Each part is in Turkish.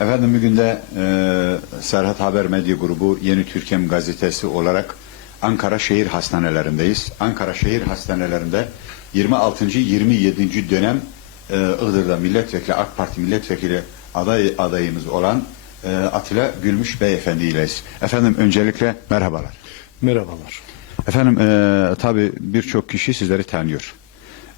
Efendim bugün de e, Serhat Haber Medya Grubu Yeni Türkiye Gazetesi olarak Ankara Şehir Hastanelerindeyiz. Ankara Şehir Hastanelerinde 26. 27. dönem e, Iğdır'da milletvekili AK Parti milletvekili aday adayımız olan e, Atilla Gülmüş Beyefendi ileyiz. Efendim öncelikle merhabalar. Merhabalar. Efendim e, tabi birçok kişi sizleri tanıyor.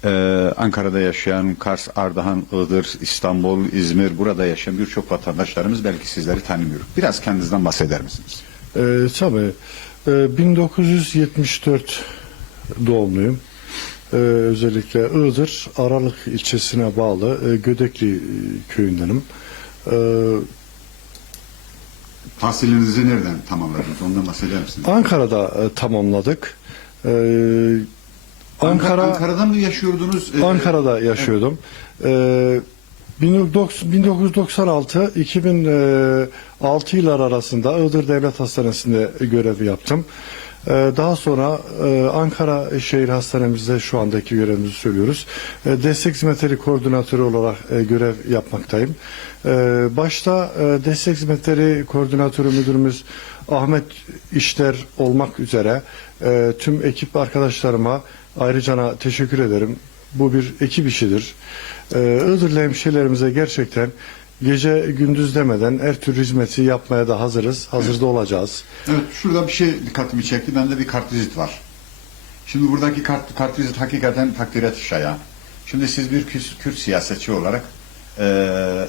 E, Ankara'da yaşayan, Kars, Ardahan, Iğdır, İstanbul, İzmir burada yaşayan birçok vatandaşlarımız belki sizleri tanımıyor. Biraz kendinizden bahseder misiniz? Ee, tabii e, 1974 doğumluyum. Ee, özellikle Iğdır, Aralık ilçesine bağlı e, Gödekli e, köyündenim. Ee, Tahsilinizi nereden tamamladınız? Ondan bahseder misiniz? Ankara'da e, tamamladık. Ee, Ankara, Ankara, Ankara'da mı yaşıyordunuz? E, Ankara'da yaşıyordum. Ee, 1996-2006 yıllar arasında Iğdır Devlet Hastanesi'nde görev yaptım. Ee, Daha sonra e, Ankara Şehir Hastanemizde şu andaki görevimizi söylüyoruz. E, Destek hizmetleri koordinatörü olarak e, görev yapmaktayım. E, Başta e, destek hizmetleri koordinatörü müdürümüz Ahmet İşler olmak üzere e, tüm ekip arkadaşlarıma ayrıca teşekkür ederim. Bu bir ekip işidir. Ee, Iğdırlı hemşehrilerimize gerçekten gece gündüz demeden her tür hizmeti yapmaya da hazırız. Hazırda olacağız. Evet, şurada bir şey dikkatimi çekti. Bende bir kartvizit var. Şimdi buradaki kart, kartvizit hakikaten takdire şayan. Şimdi siz bir Kürt, Kürt siyasetçi olarak e,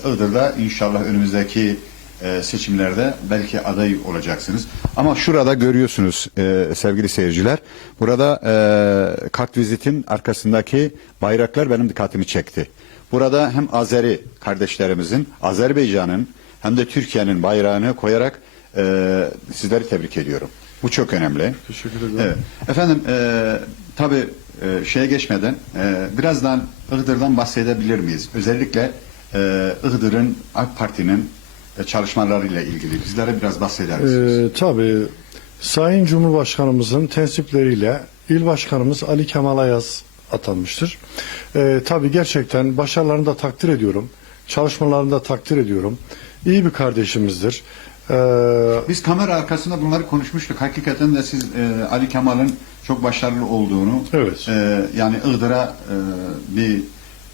Iğdır'da inşallah önümüzdeki e, seçimlerde belki aday olacaksınız. Ama şurada görüyorsunuz e, sevgili seyirciler. Burada e, kartvizitin arkasındaki bayraklar benim dikkatimi çekti. Burada hem Azeri kardeşlerimizin, Azerbaycan'ın hem de Türkiye'nin bayrağını koyarak e, sizleri tebrik ediyorum. Bu çok önemli. Teşekkür ederim. Evet. Efendim e, tabii e, şeye geçmeden e, birazdan Iğdır'dan bahsedebilir miyiz? Özellikle e, Iğdır'ın AK Parti'nin çalışmalarıyla ilgili bizlere biraz bahseder misiniz? Ee, tabii Sayın Cumhurbaşkanımızın tensipleriyle İl Başkanımız Ali Kemal Ayaz atanmıştır. Ee, tabii gerçekten başarılarını da takdir ediyorum. Çalışmalarını da takdir ediyorum. İyi bir kardeşimizdir. Ee, Biz kamera arkasında bunları konuşmuştuk. Hakikaten de siz e, Ali Kemal'in çok başarılı olduğunu, Evet. e, yani Iğdır'a e, bir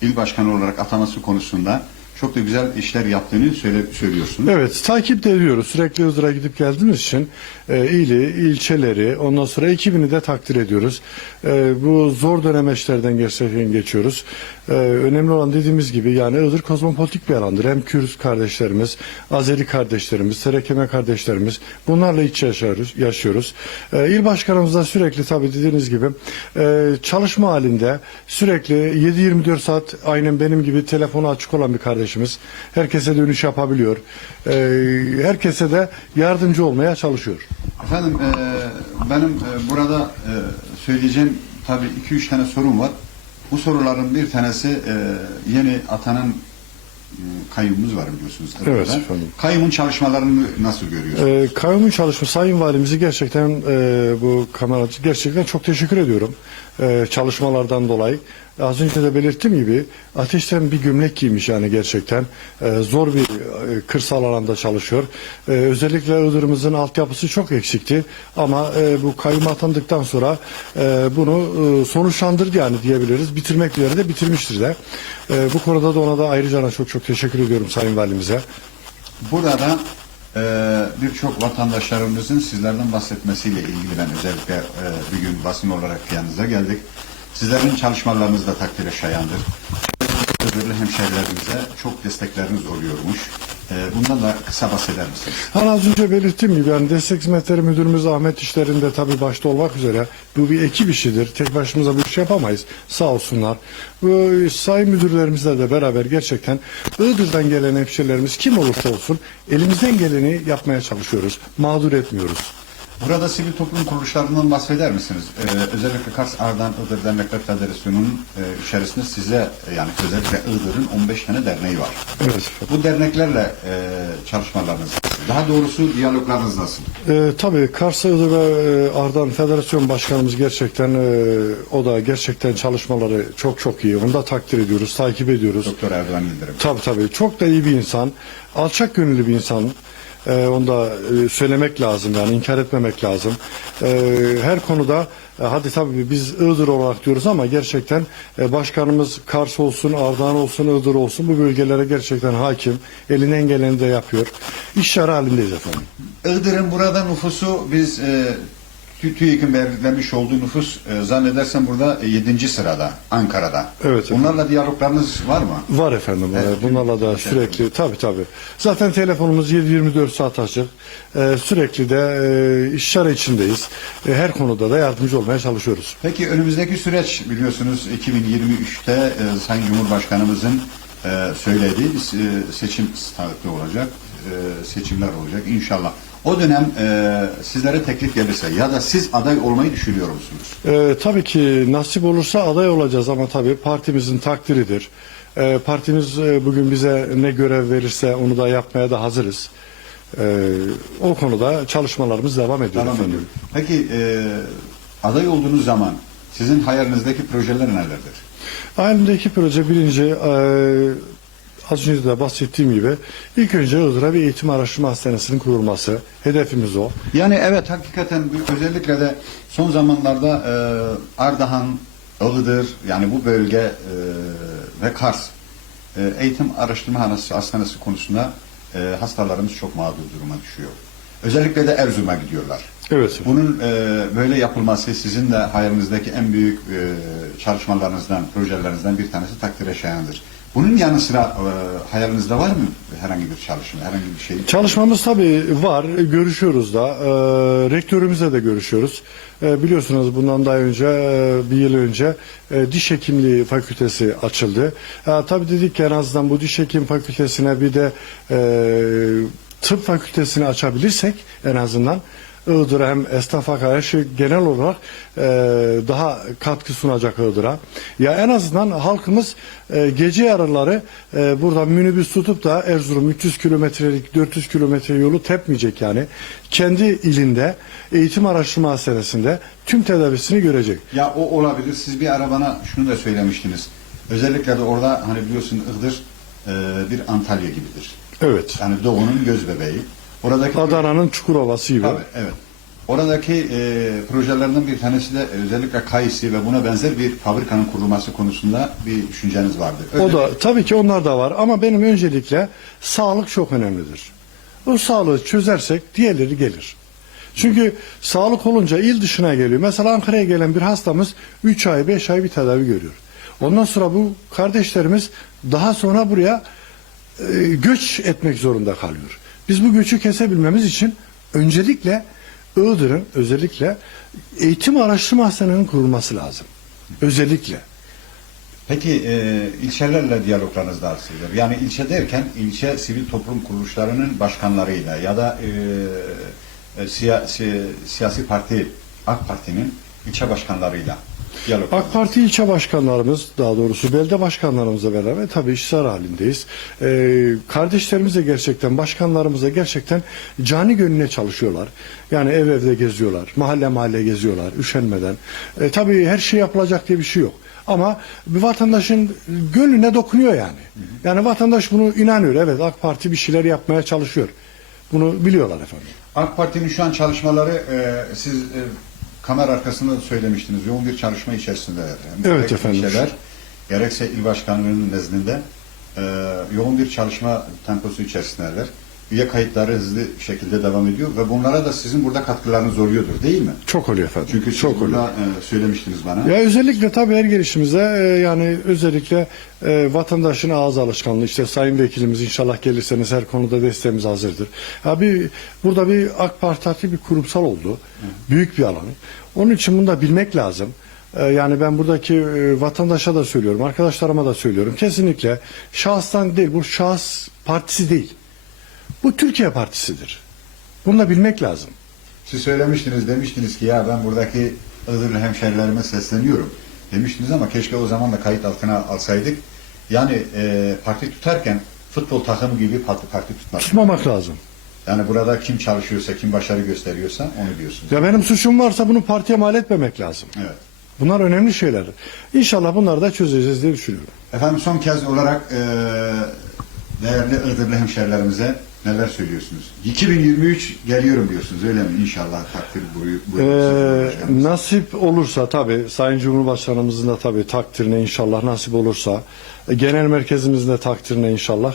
il başkanı olarak ataması konusunda çok da güzel işler yaptığını söyle, söylüyorsunuz. Evet, takip ediyoruz. Sürekli Iğdır'a gidip geldiğimiz için e, ili, ilçeleri, ondan sonra ekibini de takdir ediyoruz. E, bu zor dönemeçlerden gerçekten geçiyoruz. E, önemli olan dediğimiz gibi yani Iğdır kozmopolitik bir alandır. Hem Kürt kardeşlerimiz, Azeri kardeşlerimiz, Terekeme kardeşlerimiz bunlarla iç yaşıyoruz. yaşıyoruz. E, il başkanımızla sürekli tabii dediğiniz gibi e, çalışma halinde sürekli 7-24 saat aynen benim gibi telefonu açık olan bir kardeşimiz. Herkese dönüş yapabiliyor. E, herkese de yardımcı olmaya çalışıyor. Efendim e, benim e, burada e, söyleyeceğim tabii iki üç tane sorum var. Bu soruların bir tanesi e, yeni atanan kayyumumuz var biliyorsunuz. Evet Iğdır'da. efendim. Kayyumun çalışmalarını nasıl görüyorsunuz? Ee, kayyumun çalışma Sayın Valimizi gerçekten e, bu kameracı gerçekten çok teşekkür ediyorum e, çalışmalardan dolayı. Az önce de belirttiğim gibi ateşten bir gömlek giymiş yani gerçekten. E, zor bir e, kırsal alanda çalışıyor. E, özellikle Iğdır'ımızın altyapısı çok eksikti. Ama e, bu kayyum atandıktan sonra e, bunu e, sonuçlandırdı yani diyebiliriz. Bitirmek üzere de bitirmiştir de. E, bu konuda da ona da ayrıca çok çok teşekkür ediyorum Sayın Valimize. Burada e, birçok vatandaşlarımızın sizlerden bahsetmesiyle ilgili ben özellikle e, bugün basın olarak yanınıza geldik. Sizlerin çalışmalarınız da takdire şayandır. Öbürlü hemşehrilerimize çok destekleriniz oluyormuş. E, bundan da kısa bahseder misiniz? Hani az önce belirttiğim gibi yani destek hizmetleri müdürümüz Ahmet İşler'inde tabii başta olmak üzere bu bir ekip işidir. Tek başımıza bu işi yapamayız. Sağ olsunlar. Bu sayın müdürlerimizle de beraber gerçekten Iğdır'dan gelen hemşehrilerimiz kim olursa olsun elimizden geleni yapmaya çalışıyoruz. Mağdur etmiyoruz. Burada sivil toplum kuruluşlarından bahseder misiniz? Ee, özellikle Kars Ardahan Iğdır Dernekler Federasyonu'nun e, içerisinde size e, yani özellikle Iğdır'ın 15 tane derneği var. Evet. Bu derneklerle e, çalışmalarınız? Daha doğrusu diyaloglarınız nasıl? Ee, tabii Kars Iğdır ve e, Ardahan Federasyon Başkanımız gerçekten e, o da gerçekten çalışmaları çok çok iyi. Onu da takdir ediyoruz, takip ediyoruz. Doktor Erdoğan Yıldırım. Tabii tabii çok da iyi bir insan. Alçak gönüllü bir insan. Ee, onu da e, söylemek lazım yani inkar etmemek lazım. Ee, her konuda e, hadi tabii biz Iğdır olarak diyoruz ama gerçekten e, başkanımız Kars olsun, Ardahan olsun, Iğdır olsun bu bölgelere gerçekten hakim. Elinden geleni de yapıyor. İşler halindeyiz efendim. Iğdır'ın burada nüfusu biz e, TÜİK'in belirlemiş olduğu nüfus e, zannedersem burada 7. sırada Ankara'da. Evet, evet. Bunlarla diyaloglarınız var mı? Var efendim. Evet, Ee, Bunlarla da sürekli tabii tabii. Zaten telefonumuz 7-24 saat açık. Ee, sürekli de e, işler içindeyiz. E, her konuda da yardımcı olmaya çalışıyoruz. Peki önümüzdeki süreç biliyorsunuz 2023'te e, Sayın Cumhurbaşkanımızın e, söylediği e, seçim tarihli olacak, e, seçimler olacak inşallah. O dönem e, sizlere teklif gelirse ya da siz aday olmayı düşünüyor musunuz? Ee, tabii ki nasip olursa aday olacağız ama tabii partimizin takdiridir. Ee, partimiz e, bugün bize ne görev verirse onu da yapmaya da hazırız. Ee, o konuda çalışmalarımız devam ediyor Devam ediyor. Peki e, aday olduğunuz zaman sizin hayalinizdeki projeler nelerdir? Hayalimdeki proje birinci e, az önce de bahsettiğim gibi ilk önce Iğdır'a bir eğitim araştırma hastanesinin kurulması. Hedefimiz o. Yani evet hakikaten özellikle de son zamanlarda e, Ardahan, Iğdır yani bu bölge e, ve Kars e, eğitim araştırma hastanesi konusunda e, hastalarımız çok mağdur duruma düşüyor. Özellikle de Erzurum'a gidiyorlar. Evet. Bunun e, böyle yapılması sizin de hayalinizdeki en büyük e, çalışmalarınızdan, projelerinizden bir tanesi takdire şayandır. Bunun yanı sıra e, hayalinizde var mı herhangi bir çalışma, herhangi bir şey? Çalışmamız tabii var. Görüşüyoruz da. E, rektörümüzle de görüşüyoruz. E, biliyorsunuz bundan daha önce e, bir yıl önce e, diş hekimliği fakültesi açıldı. E, tabii dedik ki en azından bu diş hekim fakültesine bir de e, tıp fakültesini açabilirsek en azından Iğdır'a hem esnafa karşı genel olarak e, daha katkı sunacak Iğdır'a. Ya en azından halkımız e, gece yarıları e, buradan minibüs tutup da Erzurum 300 kilometrelik 400 kilometre yolu tepmeyecek yani. Kendi ilinde eğitim araştırma hastanesinde tüm tedavisini görecek. Ya o olabilir. Siz bir ara bana şunu da söylemiştiniz. Özellikle de orada hani biliyorsun Iğdır e, bir Antalya gibidir. Evet. Yani doğunun göz bebeği. Oradaki Adana'nın Çukurova'sı gibi. Tabii, evet. Oradaki e, projelerden bir tanesi de özellikle kayısı ve buna benzer bir fabrikanın kurulması konusunda bir düşünceniz vardı. O da tabii ki onlar da var ama benim öncelikle sağlık çok önemlidir. O sağlığı çözersek diğerleri gelir. Çünkü sağlık olunca il dışına geliyor. Mesela Ankara'ya gelen bir hastamız 3 ay 5 ay bir tedavi görüyor. Ondan sonra bu kardeşlerimiz daha sonra buraya e, göç etmek zorunda kalıyor. Biz bu göçü kesebilmemiz için öncelikle Iğdır'ın özellikle eğitim araştırma hastanelerinin kurulması lazım. Özellikle. Peki e, ilçelerle diyaloglarınız da? Yani ilçe derken ilçe sivil toplum kuruluşlarının başkanlarıyla ya da e, e, siyasi, siyasi parti AK Parti'nin ilçe başkanlarıyla diyalog. AK Parti ilçe başkanlarımız, daha doğrusu belde başkanlarımızla beraber tabii işler halindeyiz. Ee, kardeşlerimiz de gerçekten, başkanlarımız da gerçekten cani gönlüne çalışıyorlar. Yani ev evde geziyorlar, mahalle mahalle geziyorlar, üşenmeden. Ee, tabii her şey yapılacak diye bir şey yok. Ama bir vatandaşın gönlüne dokunuyor yani. Yani vatandaş bunu inanıyor. Evet AK Parti bir şeyler yapmaya çalışıyor. Bunu biliyorlar efendim. AK Parti'nin şu an çalışmaları e, siz e, kamera arkasında da söylemiştiniz. Yoğun bir çalışma içerisindeler. Hem Evet efendim. ilçeler, gerekse il başkanlığının nezdinde e, yoğun bir çalışma temposu içerisindeler. Üye kayıtları hızlı şekilde devam ediyor ve bunlara da sizin burada katkılarınız oluyordur değil mi? Çok oluyor efendim. Çünkü siz çok burada oluyor. e, söylemiştiniz bana. Ya özellikle tabii her girişimizde e, yani özellikle e, vatandaşın ağız alışkanlığı işte Sayın Vekilimiz inşallah gelirseniz her konuda desteğimiz hazırdır. Ya bir, burada bir AK Parti bir kurumsal oldu. Büyük bir alan. Onun için bunu da bilmek lazım. Yani ben buradaki vatandaşa da söylüyorum, arkadaşlarıma da söylüyorum. Kesinlikle şahıstan değil, bu şahıs partisi değil. Bu Türkiye Partisi'dir. Bunu da bilmek lazım. Siz söylemiştiniz, demiştiniz ki ya ben buradaki Iğdırlı hemşerilerime sesleniyorum demiştiniz ama keşke o zaman da kayıt altına alsaydık. Yani e, parti tutarken futbol takımı gibi parti, parti tutmak. Tutmamak lazım. Yani burada kim çalışıyorsa, kim başarı gösteriyorsa onu diyorsunuz. Ya benim suçum varsa bunu partiye mal etmemek lazım. Evet. Bunlar önemli şeyler. İnşallah bunları da çözeceğiz diye düşünüyorum. Efendim son kez olarak e, değerli Iğdırlı hemşerilerimize neler söylüyorsunuz? 2023 geliyorum diyorsunuz öyle mi? İnşallah takdir buyu- Ee, nasip olursa tabii Sayın Cumhurbaşkanımızın da tabii takdirine inşallah nasip olursa e, genel merkezimizin de takdirine inşallah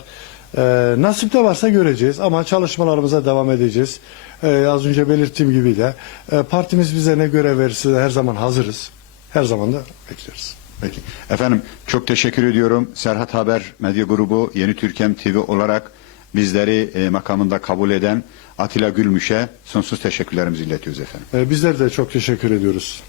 e, nasip de varsa göreceğiz ama çalışmalarımıza devam edeceğiz. E, az önce belirttiğim gibi de e, partimiz bize ne görev verirse her zaman hazırız. Her zaman da bekleriz. Peki. Efendim çok teşekkür ediyorum. Serhat Haber Medya Grubu Yeni Türkem TV olarak bizleri e, makamında kabul eden Atilla Gülmüş'e sonsuz teşekkürlerimizi iletiyoruz efendim. E, bizler de çok teşekkür ediyoruz.